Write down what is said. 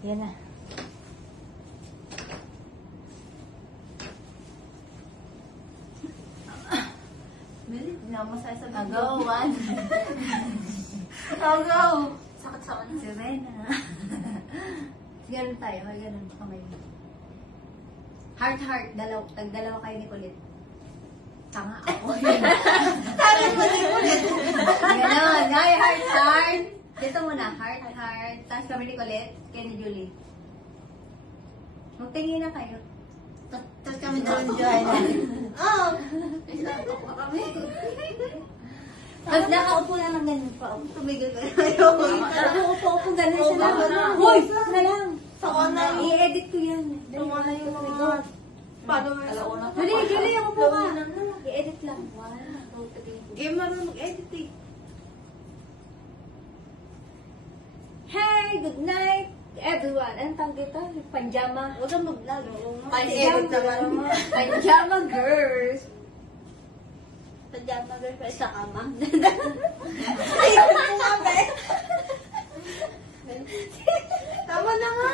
Yan na. Dali, namasay sa Go, one. Go! Sakit-sakit. Serena. Ganun tayo. May ganun. Kamay. Heart, heart. Tag-dalawa kayo ni Kulit. Tanga ako. Sabi mo din ulit. Ganun. Ay, heart, heart. Dito muna. Heart, heart. Tapos kami ni Kulit. Kaya ni Julie. Magtingin na kayo. Tapos kami dalawang dyan. Oo. Isatok pa kami. Tapos nakaupo na lang ganun pa. Tumigil ka na yun. Upo, ganun siya Oo, lang. oo. Hoy! Na lang. Sawa na yun. I-edit ko yan. Sawa na yun mga followers. Julie, Julie, ako po ka. I-edit lang. 1, 2, 3. Game marunong mag-edit eh. Hey, good night, everyone. Anong tawag dito? Panjama. Huwag kang mag-vlog. Pa-edit naman. Panjama girls. Pajama girl pa sa kama. Ayaw ko nga, be. Tama na nga.